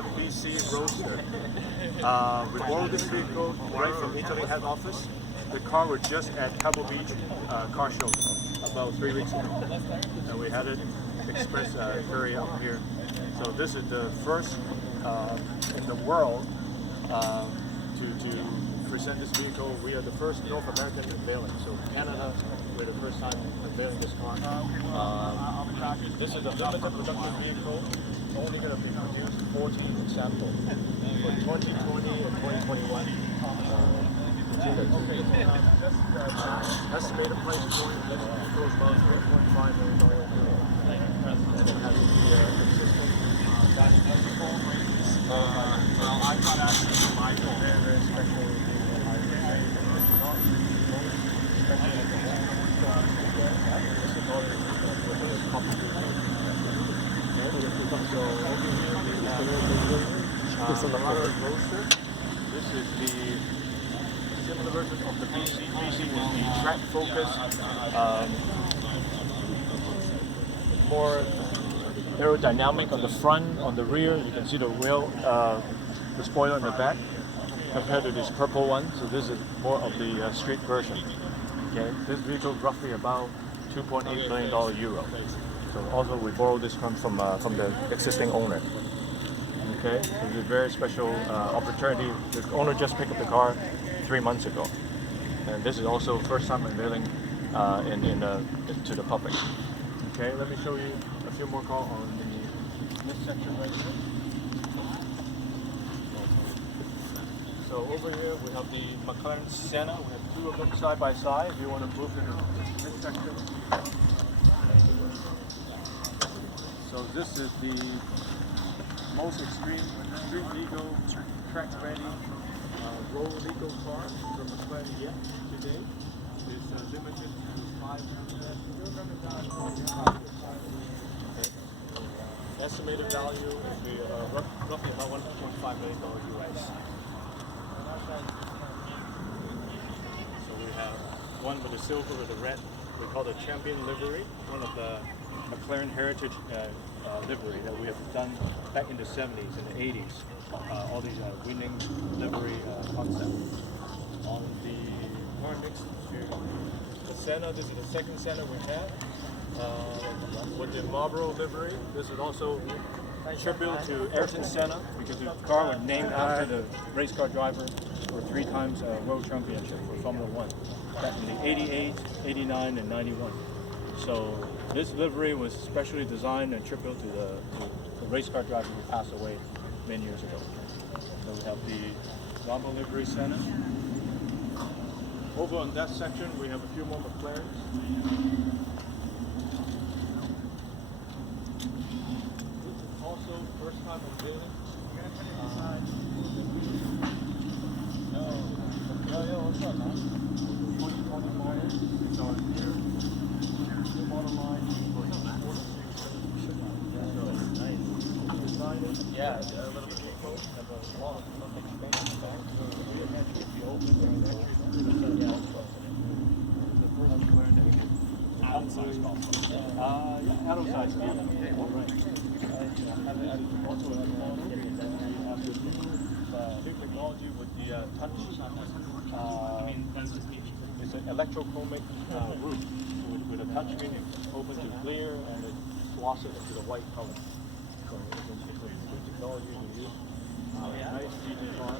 McLaren BC Roadster. We borrowed this vehicle right from Italy head office. The car was just at Pebble Beach car show about 3 weeks ago. And we had it express courier up here. So this is the first in the world to present this vehicle. We are the first North American unveiling. So Canada, we're the first time unveiling this car. This is a limited production vehicle, only going to be produced 14 samples for 2020 and 2021. Estimated price point of this vehicle is about $3.5 million. And it has the existing well, I got access to my phone. Very special. Marlboro Roadster. This is the similar version of the BC. BC is the track focus, more aerodynamic on the front. On the rear, you can see the wheel, the spoiler in the back, compared to this purple one. So this is more of the street version. Okay, this vehicle is roughly about €2.8 million. So also we borrowed this one from the existing owner. Okay, so it's a very special opportunity. The owner just picked up the car 3 months ago, and this is also first time unveiling to the public. Okay, let me show you a few more cars on this section right here. So over here we have the McLaren Senna. We have two of them side by side. If you want to move to this section. So this is the most extreme legal, track ready, road legal car from McLaren yet today. It's limited to 500. Estimated value would be roughly about $1.5 million US. So we have one with the silver with the red. We call it Champion Livery, one of the McLaren heritage livery that we have done back in the 70s and the 80s. All these winning livery concepts. On the car next to the Senna, this is the second Senna we had. With the Marlboro Livery, this is also a tribute to Ayrton Senna because the car was named after the race car driver for 3 times world championship for Formula 1 back in the 88, 89, and 91. So this livery was specially designed and tribute to the race car driver who passed away many years ago. So we have the Marlboro Livery Senna. Over on that section, we have a few more McLarens. Also, first time unveiling. What's up, man? 2020 model. So here, new model line. Yeah, a little bit close. Have a lot of expansion back. So we have actually the open and actually the first McLaren that we did. Adult size also. Yeah, adult size. Yeah, all right. Also a new model. We have the new technology with the touch. It's an electrochromic roof with a touch screen. It's open to clear and it swashes it into the white color. So it's a new technology we use. Nice GT car.